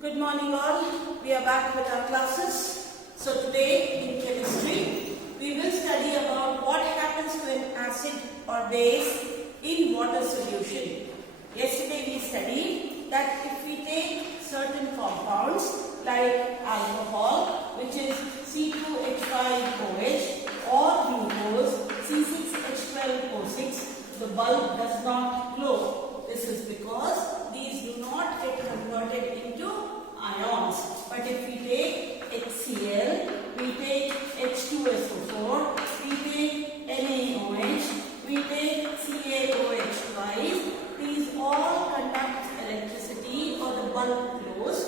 Good morning all. We are back with our classes. So today in chemistry, we will study about what happens to an acid or base in water solution. Yesterday we studied that if we take certain compounds like alcohol, which is C2H5OH, or glucose, C6H12O6, the bulb does not glow. This is because these do not get converted into ions. But if we take HCl, we take H2SO4, we take NaOH, we take CaOH twice, these all conduct electricity or the bulb glows.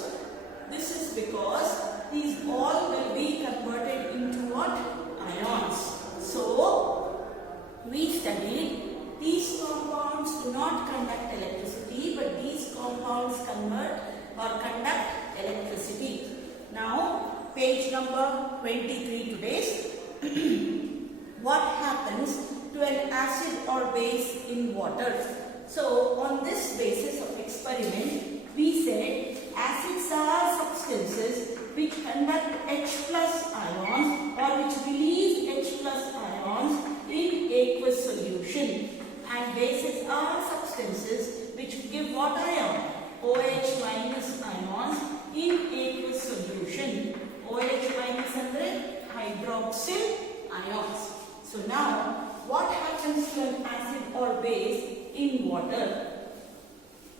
This is because these all will be converted into what? Ions. So, we studied these compounds do not conduct electricity, but these compounds convert or conduct electricity. Now, page number 23 today's. What happens to an acid or base in water? So, on this basis of experiment, we said acids are substances which conduct H plus ions or which release H plus ions in aqueous solution. And bases are substances which give what ion? OH minus ions in aqueous solution. OH minus andre hydroxyl ions. So now, what happens to an acid or base in water?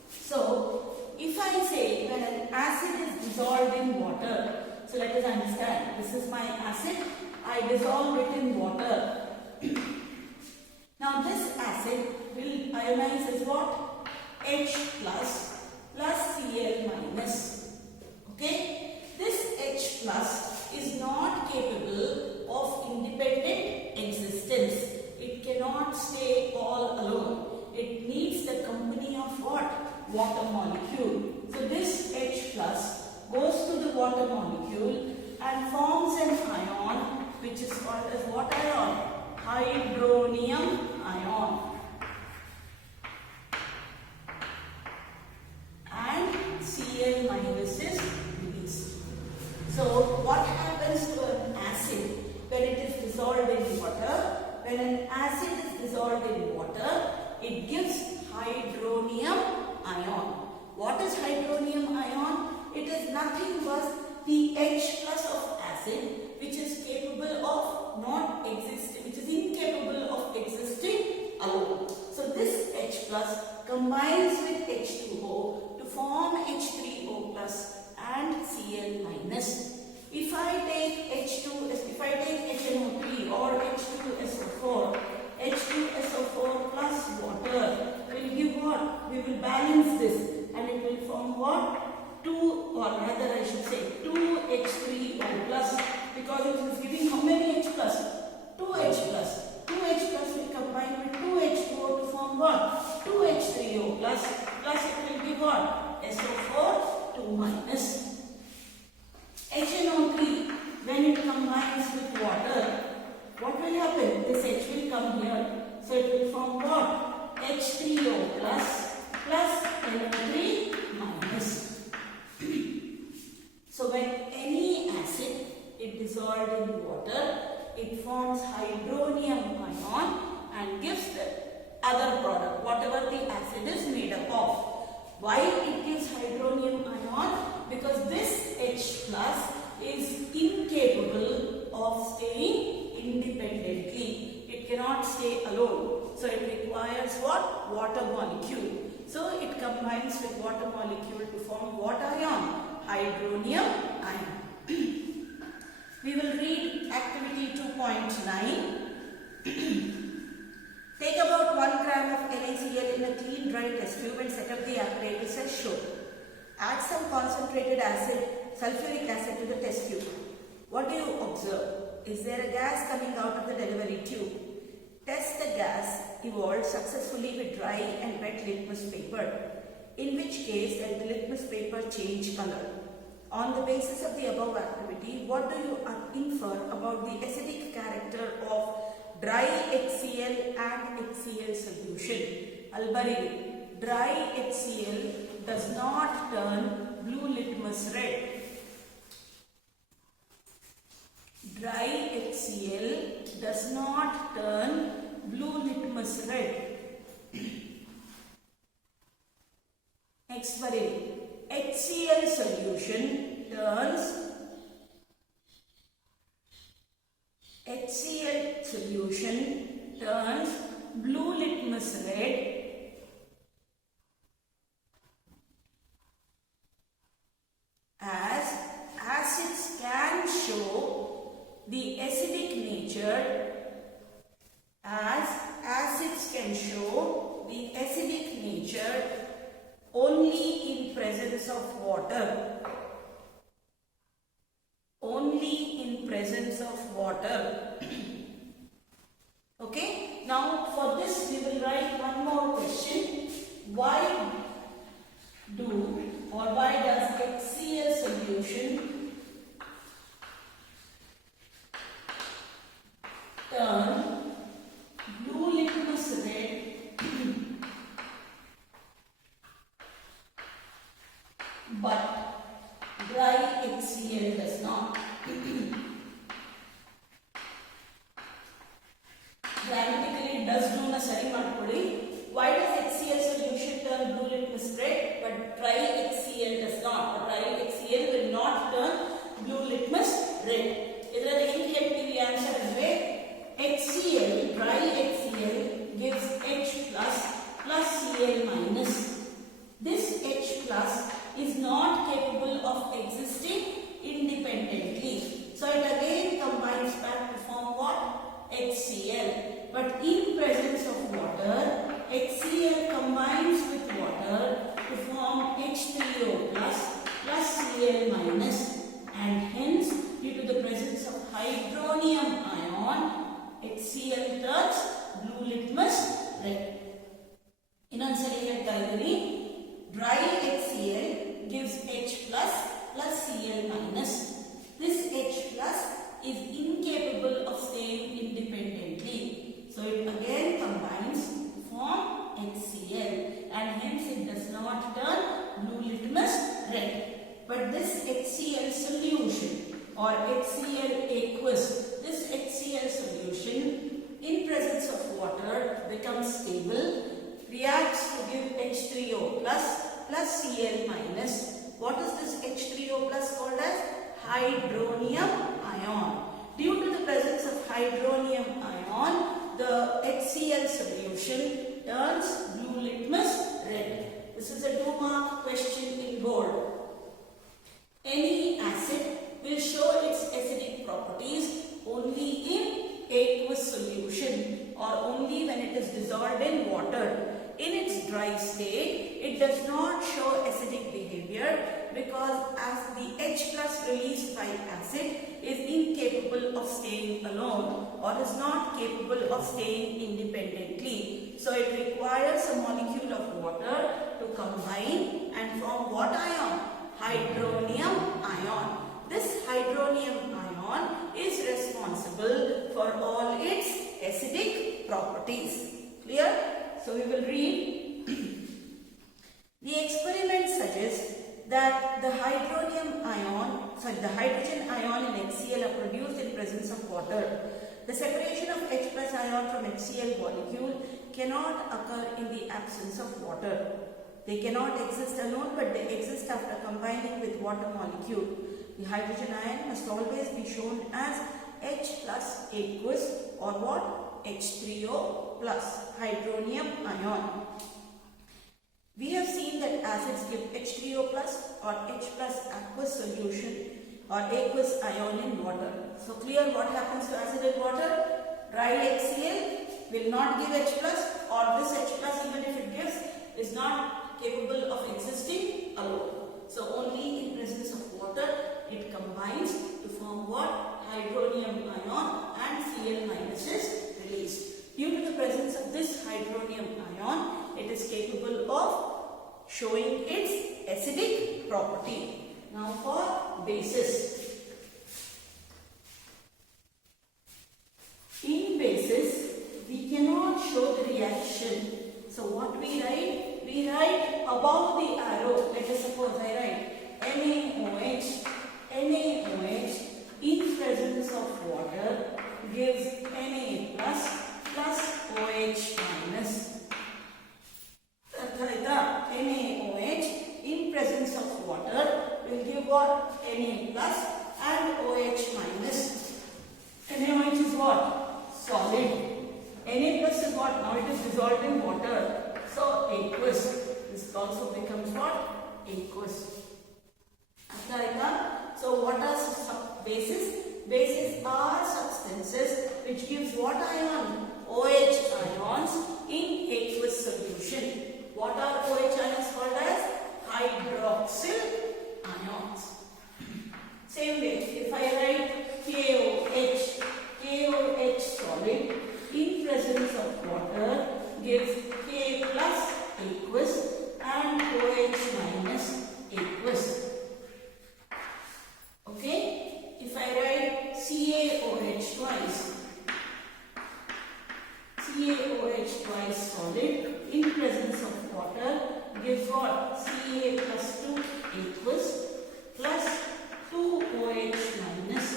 So, if I say when an acid is dissolved in water, so let us understand, this is my acid, I dissolve it in water. Now this acid will ionize as what? H plus Cl minus. Okay? This H plus is not capable of independent existence. It cannot stay all alone. It needs the company of what? Water molecule. So this H plus goes to the water molecule and forms an ion which is called as what ion? Hydronium ion. And Cl minus is released. So what happens to an acid when it is dissolved in water? When an acid is dissolved in water, it gives hydronium ion. What is hydronium ion? It is nothing but the H plus of acid which is capable of not existing, which is incapable of existing alone. So this H plus combines with H2O to form H3O plus and Cl minus. If I take HNO3 or H2SO4, H2SO4 plus water will give what? We will balance this and it will form what? 2 or rather I should say 2H3O plus, because it is giving how many H plus? 2H plus. 2H plus will combine with 2H2O to form what? 2H3O plus it will give what? SO4 2 minus. HNO3 when it combines with water, what will happen? This H will come here. So it will form what? H3O plus NO3 minus. So when any acid is dissolved in water, it forms hydronium ion and gives the other product, whatever the acid is made up of. Why it gives hydronium ion? Because this H plus is incapable of staying independently. It cannot stay alone. So it requires what? Water molecule. So it combines with water molecule to form what ion? Hydronium ion. We will read activity 2.9. Take about 1 gram of NaCl in a clean dry test tube and set up the apparatus as shown. Add some concentrated sulfuric acid to the test tube. What do you observe? Is there a gas coming out of the delivery tube? Test the gas evolved successfully with dry and wet litmus paper, in which case let the litmus paper change color. On the basis of the above activity, what do you infer about the acidic character of dry HCl and HCl solution? Albari, dry HCl does not turn blue litmus litmus red. Dry HCl does not turn blue litmus red. Experiment. HCl solution turns blue litmus red as acids can show the acidic nature only in presence of water. Okay, now for this we will write one more question. Why does HCl solution turn blue litmus red but dry HCl does not? Grammatically it does do na sari ಮಾಡ್ಕೊಳ್ಳಿ. Why does HCl solution turn blue litmus red but dry HCl does not? Dry HCl will not turn blue litmus red. ಇದರಲ್ಲಿ ಏನು ಹೇಳ್ತೀವಿ answer ಅಂದ್ರೆ HCl, dry HCl gives H plus Cl minus. This H plus is not capable of existing independently. So it again combines back to form what? HCl. But in presence of water, HCl combines with water to form H3O plus Cl minus, and hence due to the presence of hydronium ion, HCl turns blue litmus red. ಇನ್ನೊಂದ್ಸರಿ ಹೇಳ್ತಾ ಇದ್ದೀನಿ. Dry HCl gives H plus Cl minus. This H plus is incapable of staying independently. So it again combines to form HCl, and hence it does not turn blue litmus red. But this HCl solution or HCl aqueous, this HCl solution in presence of water becomes stable, reacts to give H3O plus Cl minus. What is this H3O plus called as? Hydronium ion. Due to the presence of hydronium ion, the HCl solution turns blue litmus red. This is a 2-mark question in bold. Any acid will show its acidic properties only in aqueous solution or only when it is dissolved in water. In its dry state, it does not show acidic behavior because as the H plus released by acid is incapable of staying alone or is not capable of staying independently. So it requires a molecule of water to combine and form what ion? Hydronium ion. This hydronium ion is responsible for all its acidic properties. Clear? So we will read. The experiment suggests that the hydrogen ion in HCl are produced in presence of water. The separation of H plus ion from HCl molecule cannot occur in the absence of water. They cannot exist alone, but they exist after combining with water molecule. The hydrogen ion must always be shown as H plus aqueous or what? H3O plus hydronium ion. We have seen that acids give H3O plus or H plus aqueous solution or aqueous ion in water. So clear what happens to acid in water? Dry HCl will not give H plus, or this H plus even if it gives is not capable of existing alone. So only in presence of water it combines to form what? Hydronium ion, and Cl minus is released. Due to the presence of this hydronium ion, it is capable of showing its acidic property. Now for bases. In bases, we cannot show the reaction. So what we write? We write above the arrow. Let us suppose I write NaO what? Na plus and OH minus. NaOH is what? Solid. Na plus is what? Now it is dissolved in water. So aqueous. This also becomes what? Aqueous. So what are bases? Bases are substances which gives what ion? OH ions in aqueous solution. What are OH ions called as? Hydroxyl ions. Same way, if I write KOH, KOH solid in presence of water gives K plus aqueous and OH minus aqueous. Okay, if I write CaOH twice, CaOH twice solid in presence of water gives what? Ca plus 2 aqueous plus 2 OH minus,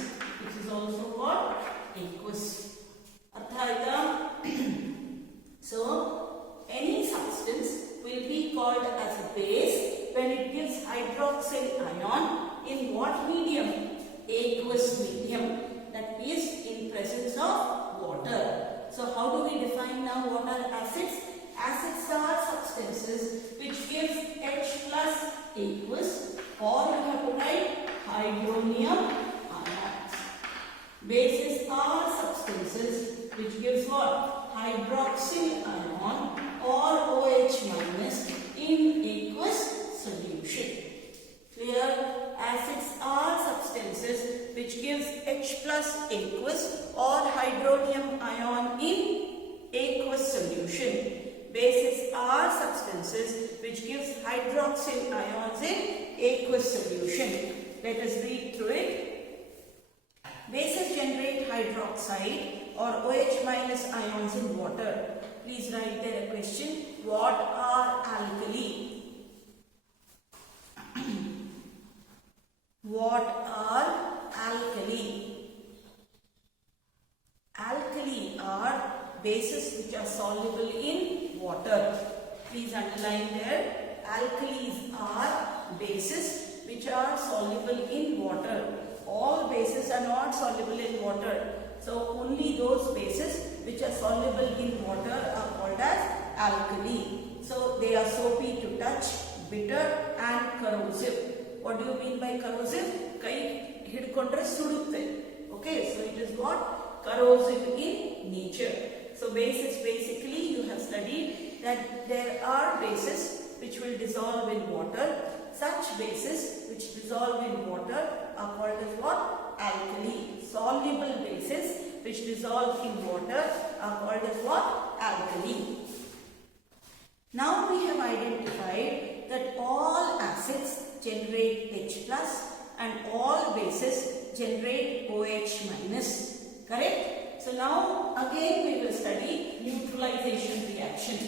which is also what? Aqueous. So, any substance will be called as a base when it gives hydroxyl ion in what medium? Aqueous medium, that is in presence of water. So how do we define now what are acids? Acids are substances which gives H plus aqueous, or you have to write hydronium ions. Bases are substances which gives what? Hydroxyl ion or OH minus in aqueous solution. Clear? Acids are substances which gives H plus aqueous or hydronium ion in aqueous solution. Bases are substances which gives hydroxyl ions in aqueous solution. Let us read through it. Bases generate hydroxide or OH minus ions in water. Please write there a question. What are alkali? What are alkali? Alkali are bases which are soluble in water. Please underline there. Alkalis are bases which are soluble in water. All bases are not soluble in water. So only those bases which are soluble in water are called as alkali. So they are soapy to touch, bitter and corrosive. What do you mean by corrosive? Kai hidkondre sudutte. Okay, so it is what? Corrosive in nature. So bases, basically you have studied that there are bases which will dissolve in water. Such bases which dissolve in water are called as what? Alkali. Soluble bases which dissolve in water are called as what? Alkali. Now we have identified that all acids generate H plus and all bases generate OH minus. Correct? So now again we will study neutralization reaction.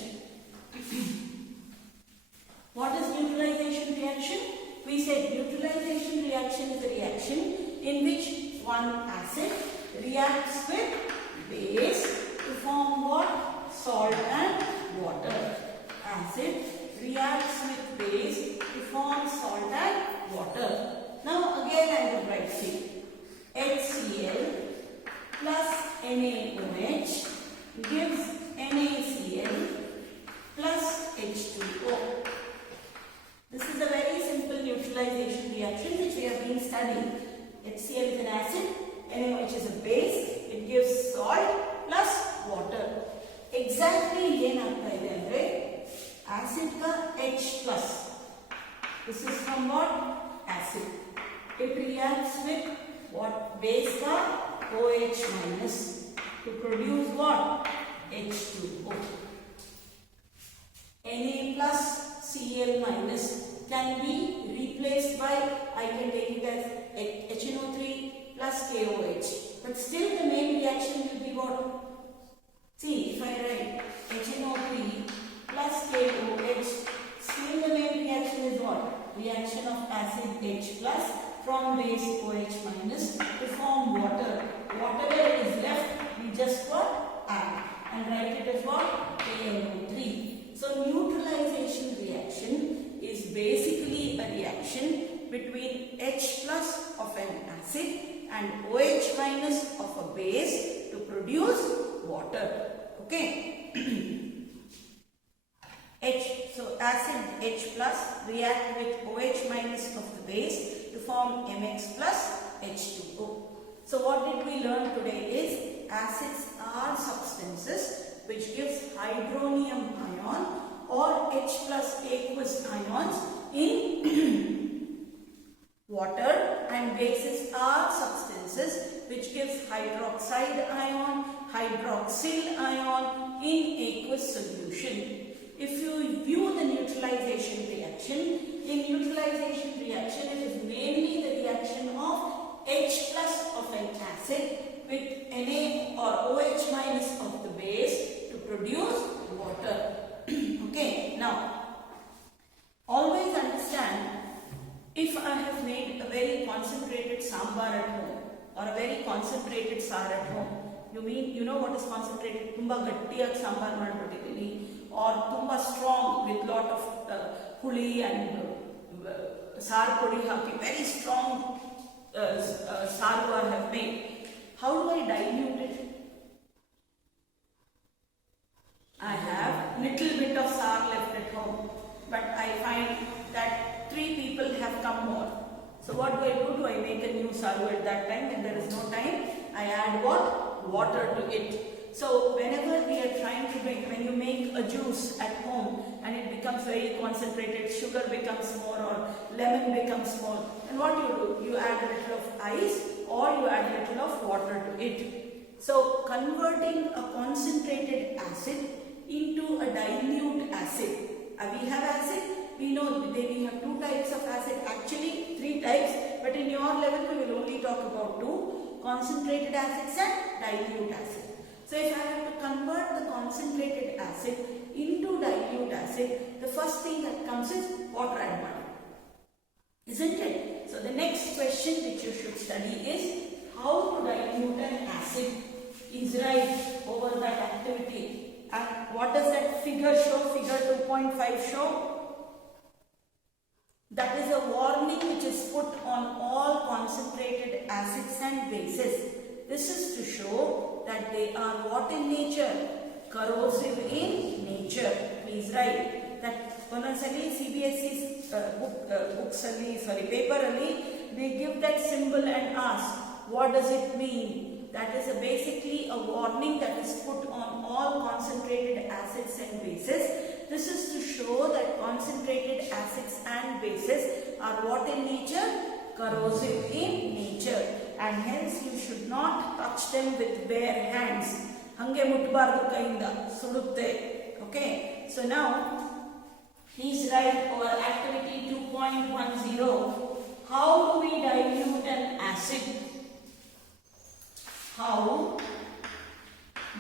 What is neutralization reaction? We said neutralization reaction is a reaction in which one acid reacts with base to form what? Salt and water. Acid reacts with base to form salt and water. Now again I will write C. HCl plus NaOH gives NaCl plus H2O. This is a very simple neutralization reaction which we have been studying. HCl is an acid, NaOH is a base, it gives salt plus water. Exactly ಏನಾಗ್ತಾ ಇದೆ ಅಂದ್ರೆ acid ka H plus. This is from what? Acid. It reacts with what? Base ka OH minus to produce what? H2O. Na plus Cl minus can be replaced by, I can take it as HNO3 plus KOH. But still the main reaction will be what? See, if I write HNO3 plus KOH, still the main reaction is what? Reaction of acid H plus from base OH minus to form water. Whatever is left, we just what? Add and write it as what? KNO3. So neutralization reaction is basically a reaction between H plus of an acid and OH minus of a base to produce water. Okay. So acid H plus react with OH minus of the base to form MX plus H2O. So what did we learn today is acids are substances which gives hydronium ion or H plus aqueous ions in water, and bases are substances which gives hydroxide ion, hydroxyl ion in aqueous solution. If you view the neutralization reaction, in neutralization reaction it is mainly the reaction of H plus of an acid with Na or OH minus of the base to produce water. Okay, now always understand, if I have made a very concentrated sambar at home or a very concentrated sar at home, you know what is concentrated? Tumba gattiyagi sambar madibittirತೀನಿ, or tumba strong with lot of puli and sar podi haki, very strong saru I have made. How do I dilute it? I have little bit of sar left at home, but I find that 3 people have come more. So what do? Do I make a new saru at that time? When there is no time, I add what? Water to it. So whenever we are trying to make, when you make a juice at home and it becomes very concentrated, sugar becomes more or lemon becomes more, then what do? You add a little of ice or you add a little of water to it. So converting a concentrated acid into a dilute acid. We have acid, we know we have 2 types of acid, actually 3 types, but in your level we will only talk about 2, concentrated acids and dilute acid. So if I have to convert the concentrated acid into dilute acid, the first thing that comes is water and mud. Isn't it? So the next question which you should study is how to dilute an acid is right over that activity. And what does that figure show? Figure 2.5 show? That is a warning which is put on all concentrated acids and bases. This is to show that they are what in nature? Corrosive in nature. Please write that onasali CBSE's paper ali, they give that symbol and ask what does it mean? That is basically a warning that is put on all concentrated acids and bases. This is to show that concentrated acids and bases are what in nature? Corrosive in nature, and hence you should not touch them with bare hands. Hange mutbardu kainda sudutte. Okay, so now please write our activity 2.10. How do we dilute an acid? How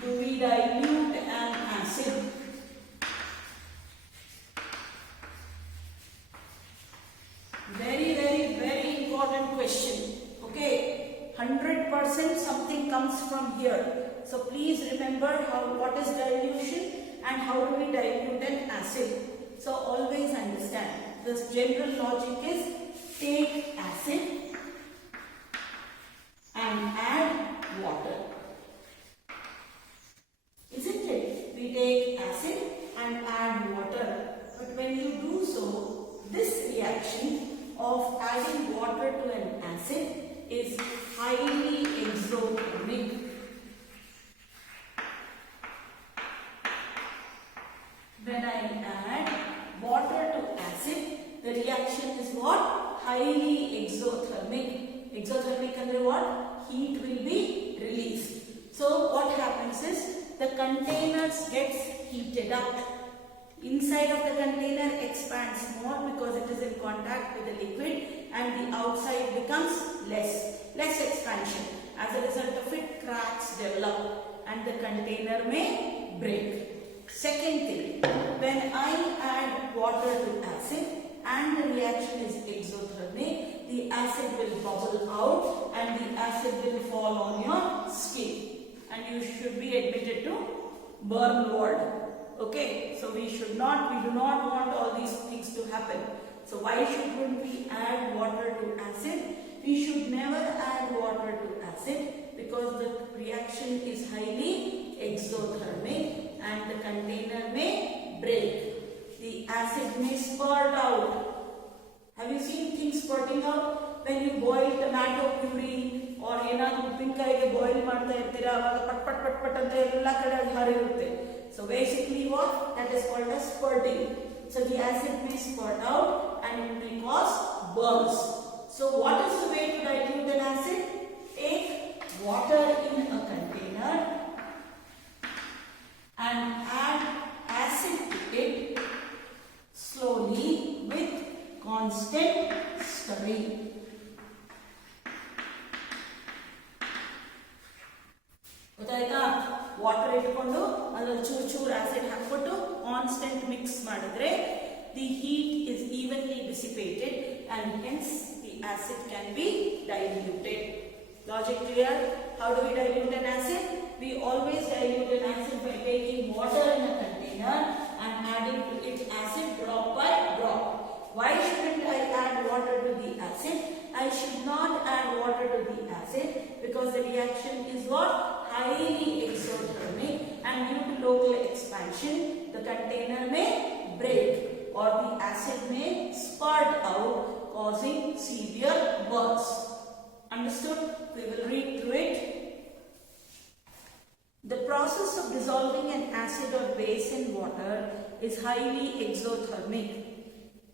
do we dilute an acid? Very, very, very important question. Okay, 100% something comes from here. So please remember what is dilution and how do we dilute an acid. So always understand, this general logic is take acid and add water. Isn't it? We take acid and add water. But when you do so, this reaction of adding water to an acid is highly exothermic. When I add water to acid, the reaction is what? Highly exothermic. Exothermic under what? Heat will be released. So what happens is the containers gets heated up. Inside of the container expands more because it is in contact with the liquid, and the outside becomes less expansion. As a result of it, cracks develop and the container may break. Second thing, when I add water to acid and the reaction is exothermic, the acid will bubble out and the acid will fall on your skin and you should be admitted to burn ward. Okay, so we do not want all these things to happen. So why shouldn't we add water to acid? We should never add water to acid because the reaction is highly exothermic and the container may break. The acid may spurt out. Have you seen things spurting out? When you boil tomato puree or ಏನಾದರೂ ಉಪ್ಪಿನಕಾಯಿಗೆ boil ಮಾಡ್ತಾ ಇರ್ತೀರಾ ಆವಾಗ ಪಟ್ ಪಟ್ ಪಟ್ ಪಟ್ ಅಂತ ಎಲ್ಲ ಕಡೆ ಹರಿರುತ್ತೆ. So basically what? That is called as spurting. So the acid may spurt out and it may cause burns. So what is the way to dilute an acid? Take water in a container and add acid to it slowly with constant stirring. ಗೊತ್ತಾಯ್ತಾ? Water ಇಟ್ಕೊಂಡು ಅದರಲ್ಲಿ ಚೂರು ಚೂರು acid ಹಾಕ್ಬಿಟ್ಟು constant mix ಮಾಡಿದ್ರೆ the heat is evenly dissipated and hence the acid can be diluted. Logic clear? How do we dilute an acid? We always dilute an acid by taking water in a container and adding to it acid drop by drop. Why shouldn't I add water to the acid? I should not add water to the acid because the reaction is what? Highly exothermic and due to local expansion the container may break or the acid may spurt out causing severe burns. Understood? We will read through it. The process of dissolving an acid or base in water is highly exothermic.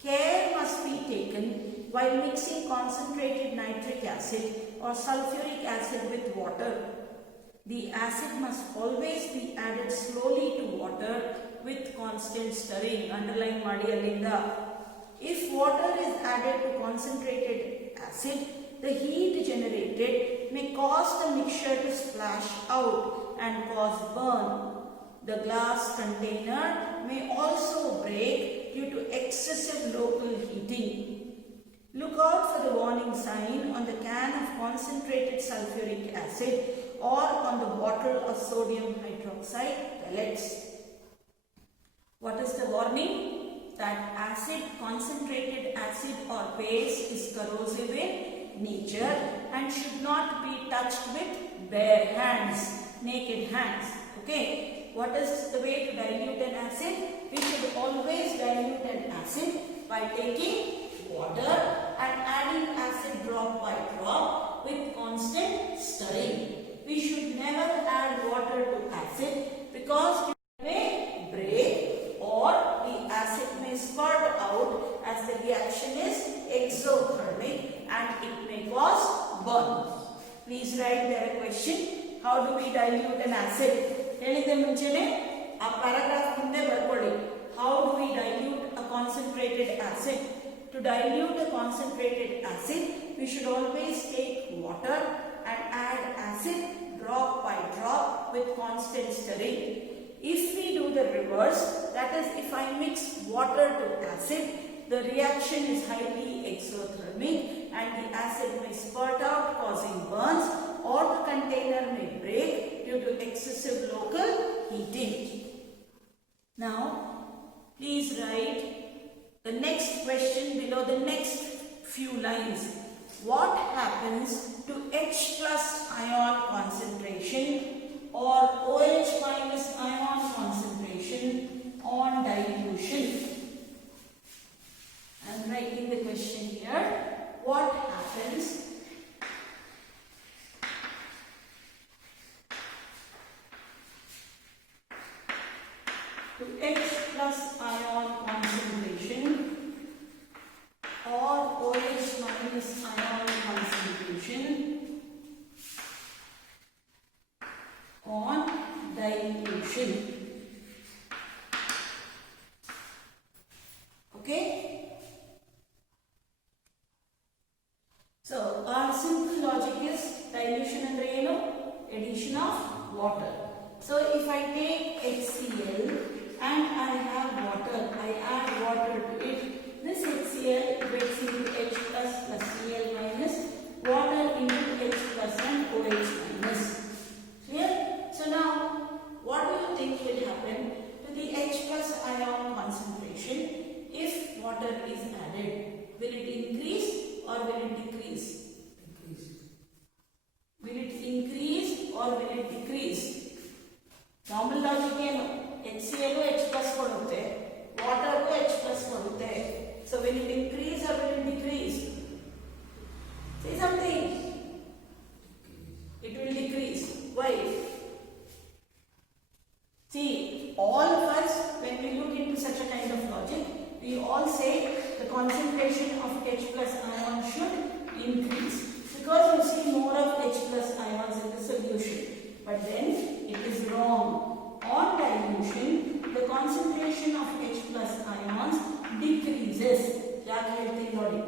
Care must be taken while mixing concentrated nitric acid or sulfuric acid with water. The acid must always be added slowly to water with constant stirring. Underline ಮಾಡಿ ಅಲ್ಲಿಂದ. If water is added to concentrated acid, the heat generated may cause the mixture to splash out and cause burn. The glass container may also break due to excessive local heating. Look out for the warning sign on the can of concentrated sulfuric acid or on the bottle of sodium hydroxide pellets. What is the warning? That acid, concentrated acid or base is corrosive in nature and should not be touched with bare hands, naked hands. Okay? What is the way to dilute an acid? We should always dilute an acid by taking water and adding acid drop by drop with constant stirring. We should never add water to acid because it may break or the acid may spurt out as the reaction is exothermic and it may cause burn. Please write there a question. How do we dilute an acid? ಹೇಳಿದೆ ಮುಂಚೆನೆ ಆ paragraph ಮುಂದೆ ಬರ್ಕೊಳ್ಳಿ. How do we dilute a concentrated acid? To dilute a concentrated acid, we should always take water and add acid drop by drop with constant stirring. If we do the reverse, that is if I mix water to acid, the reaction is highly exothermic and the acid may spurt out causing burns or the container may break due to excessive local heating. Now, please write the next question below the next few lines. What happens to H plus ion concentration or OH minus ion concentration on dilution? I am writing the question here. What happens to H plus ion concentration or OH minus ion concentration on dilution? Okay? So our simple logic is dilution andre ಏನು? Addition of water. So if I take HCl and I have water, I add water to it. This HCl breaks into H plus plus Cl minus, water into H plus and OH minus. Clear? So now, what do you think will happen to the H plus ion concentration if water is added? decreases. ಯಾಕೆ ಹೇಳ್ತೀನಿ ನೋಡಿ.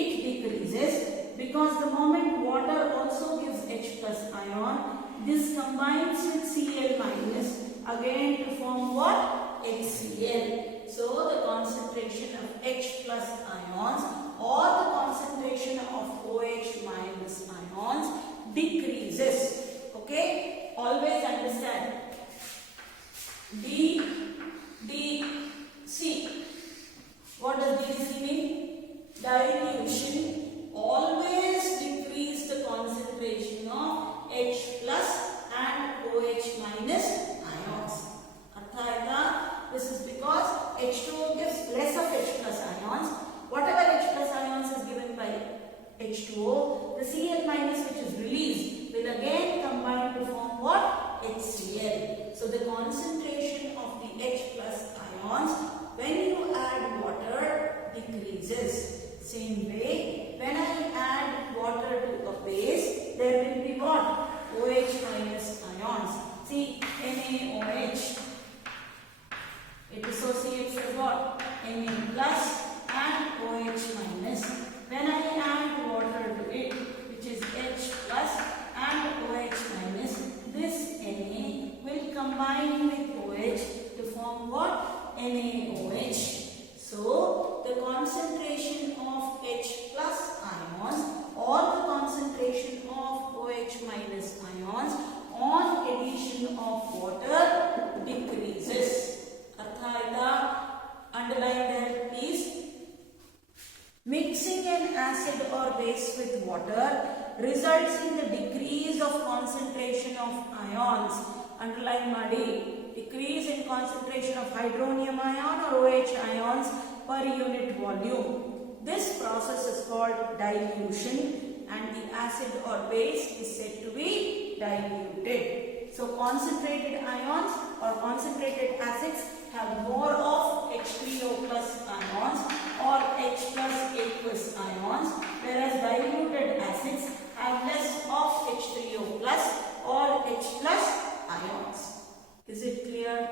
It decreases because the moment water also gives H plus ion, this combines with Cl minus again to form what? HCl. So the concentration of H plus ions or the concentration of OH minus ions decreases. Okay? Always understand. DDC. What does DDC mean? Dilution always decrease the concentration of H plus and OH minus ions. Artha aita? This is because H2O gives less of H plus ions. Whatever H plus ions is given by H2O, the Cl minus which is released will again combine to form what? HCl. So the concentration of the H plus ions when you add water decreases. Same way, when I add water to a base, there will be what? OH minus ions. See, NaOH. It associates with what? Na plus and OH minus. When I add water to it, which is H plus and OH minus, this Na will combine with OH to form what? NaOH. So, the concentration of H plus ions or the concentration of OH minus ions on addition of water decreases. Artha aita? Underline there please. Mixing an acid or base with water results in the decrease of concentration of ions. Underline madi. Decrease in concentration of hydronium ion or OH ions per unit volume. This process is called dilution and the acid or base is said to be diluted. So concentrated ions or concentrated acids have more of H3O plus ions or H plus aqueous ions, whereas diluted acids have less of H3O plus or H plus ions. Is it clear?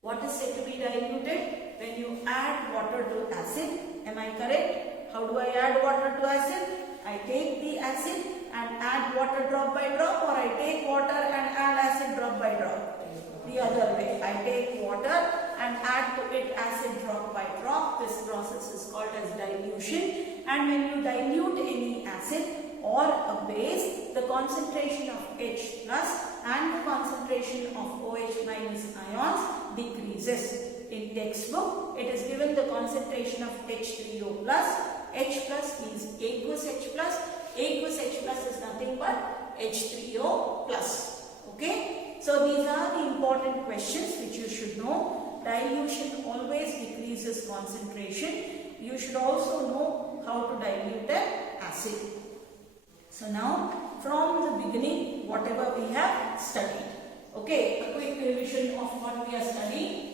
What is said to be diluted? When you add water to acid. Am I correct? How do I add water to acid? I take the acid and add water drop by drop, or I take water and add acid drop by drop? The other way. I take water and add to it acid drop by drop. This process is called as dilution. And when you dilute any acid or a base, the concentration of H plus and the concentration of OH minus ions decreases. In textbook, it is given the concentration of H3O plus. H plus means aqueous H plus. Aqueous H plus is nothing but H3O plus. Okay? So these are the important questions which you should know. Dilution always decreases concentration. You should also know how to dilute an acid. So now, from the beginning, whatever we have studied. Okay, a quick revision of what we are studying.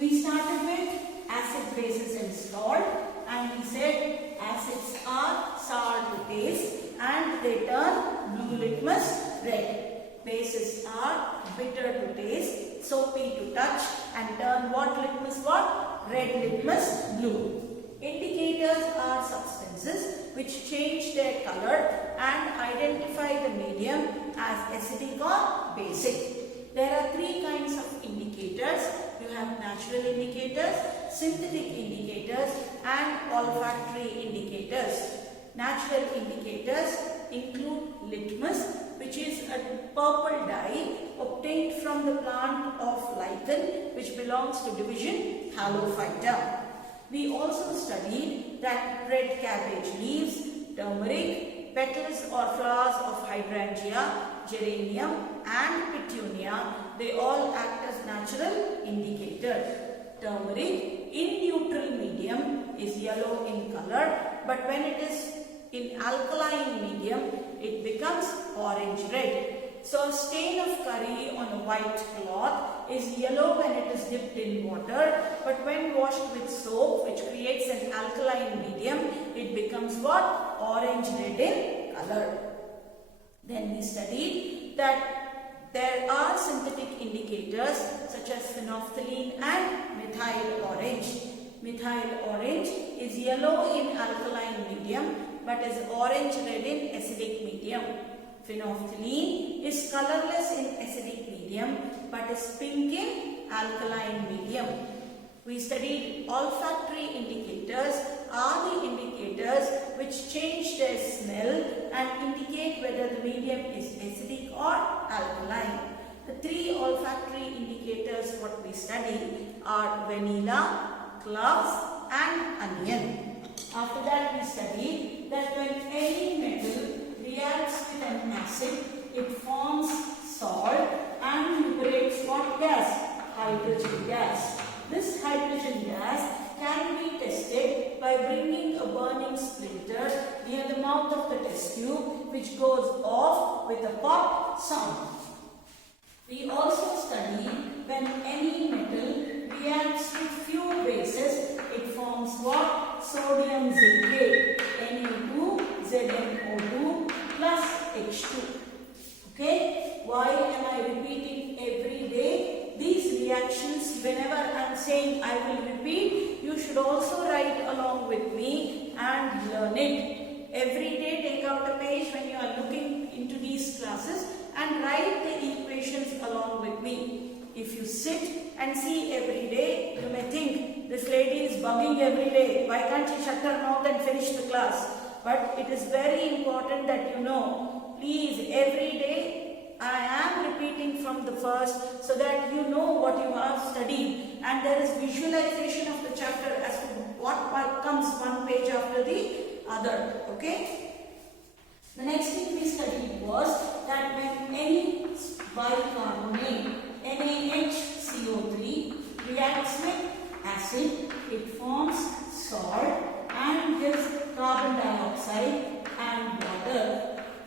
We started with acid, bases and salt, and we said acids are sour to taste and they turn blue litmus red. Bases are bitter to taste, soapy to touch, and turn what litmus what? Red litmus blue. Indicators are substances which change their color and identify the medium as acidic or basic. There are three kinds of indicators. You have natural indicators, synthetic indicators, and olfactory indicators. Natural indicators include litmus, which is a purple dye obtained from the plant of lichen, which belongs to division Halophyta. We also studied that red cabbage leaves, turmeric, petals or flowers of hydrangea, geranium and petunia, they all act as natural indicators. Turmeric in neutral medium is yellow in color, but when it is in alkaline medium, it becomes orange red. So a stain of curry on a white cloth is yellow when it is dipped in water, but when washed with soap, which creates an alkaline medium, it becomes what? Orange red in color. Then we studied that there are synthetic indicators such as phenolphthalein and methyl orange. Methyl orange is yellow in alkaline medium but is orange red in acidic medium. Phenolphthalein is colorless in acidic medium but is pink in alkaline medium. We studied olfactory indicators are the indicators which change their smell and indicate whether the medium is acidic or alkaline. The three olfactory indicators what we study are vanilla, cloves and onion. After that we studied that when any metal reacts with an acid, it forms salt and liberates what gas? Hydrogen gas. This hydrogen gas can be tested by bringing a burning splinter near the mouth of the test tube which goes off with a pop sound. We also study when any metal reacts with few bases, it forms what? Sodium zincate, Na2ZnO2 plus H2. Okay? Why am I repeating every day? These reactions, whenever I am saying I will repeat, you should also write along with me and learn it. Every day take out a page when you are looking into these classes and write the equations along with me. If you sit and see every day, you may think this lady is bugging every day. Why can't she shut her mouth and finish the class? But it is very important that you know, please every day I am repeating from the first so that you know what you have studied and there is visualization of the chapter as to what comes one page after the other. Okay? The next thing we studied was that when any bicarbonate NaHCO3 reacts with acid, it forms salt and gives carbon dioxide and water.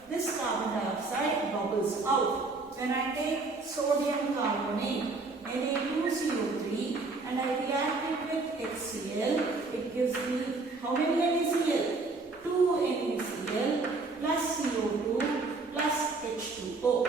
This carbon dioxide bubbles out. When I take sodium carbonate Na2CO3 and I react it with HCl, it gives me how many NaCl? 2 NaCl plus CO2 plus H2O.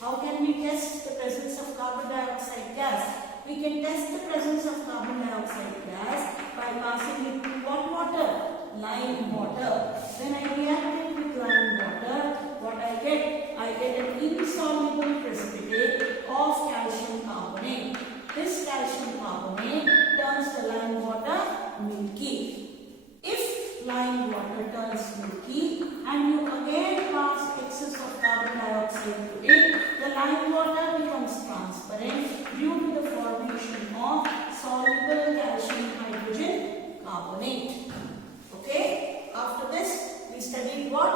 How can we test the presence of carbon dioxide gas? We can test the presence of carbon dioxide gas by passing it through what water? Lime water. When I react it with lime water, what I get? I get an insoluble precipitate of calcium carbonate. This calcium carbonate turns the lime water milky. If lime water turns milky and you again pass excess of carbon dioxide to it, the lime water becomes transparent due to the formation of soluble calcium hydrogen carbonate. Okay? After this, we studied what?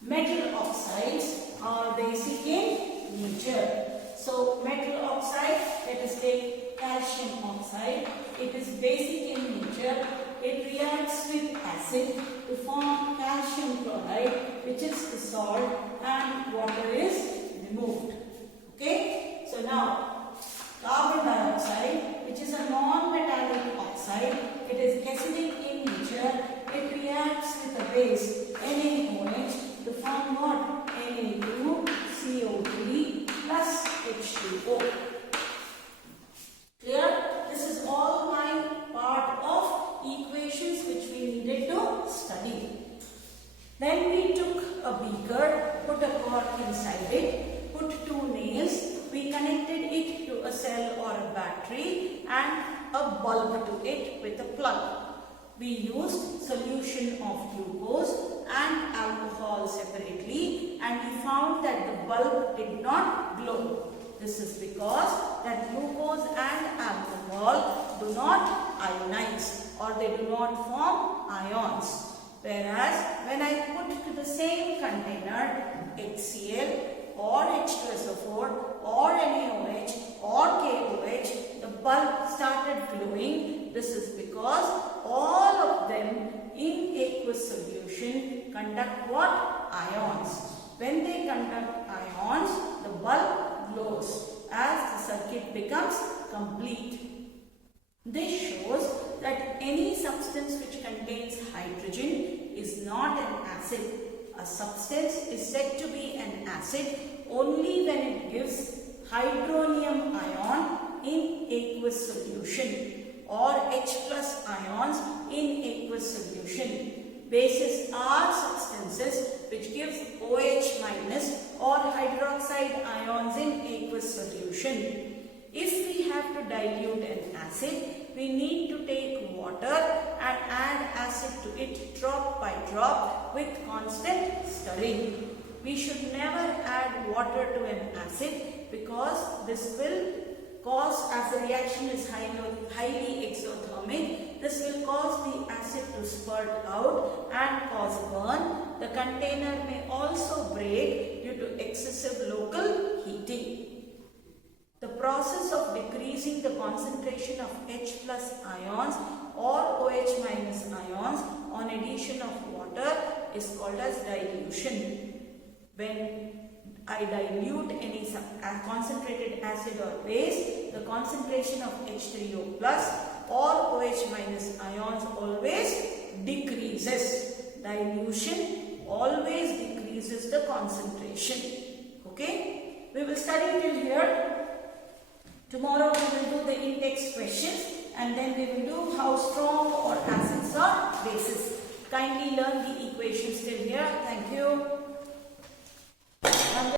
Metal oxides are basic in nature. So, metal oxide, let us take calcium oxide. It is basic in nature. It reacts with acid to form calcium chloride, which is the salt, and water is removed. Okay? So, now, carbon dioxide, which is a non-metallic oxide, it is acidic in nature. It reacts with a base NaOH to form what? Na2CO3 plus H2O. Clear? This is all my part of equations which we needed to study. Then we took a beaker, put a cork inside it, put 2 nails, we connected it to a cell or a battery and a bulb to it with a plug. We used solution of glucose and alcohol separately and we found that the bulb did not glow. This is because that glucose and alcohol do not ionize or they do not form ions. Whereas when I put to the same container HCl or H2SO4 or NaOH or KOH, the bulb started glowing. This is because all of them in aqueous solution conduct what? Ions. When they conduct ions, the bulb glows as the circuit becomes complete. This shows that any substance which contains hydrogen is not an acid. A substance is said to be an acid only when it gives hydronium ion in aqueous solution or H plus ions in aqueous solution. Bases are substances which gives OH minus or hydroxide ions in aqueous solution. If we have to dilute an acid, we need to take water and add acid to it drop by drop with constant stirring. We should never add water to an acid because this will cause, as the reaction is highly exothermic, this will cause the acid to spurt out and cause burn. The container may also break due to excessive local heating. The process of decreasing the concentration of H plus ions or OH minus ions on addition of water is called as dilution. When I dilute any concentrated acid or base, the concentration of H3O plus or OH minus ions always decreases. Dilution always decreases the concentration. Okay? We will study till here. Tomorrow we will do the in-text questions and then we will do how strong or acids or bases. Kindly learn the equations till here. Thank you.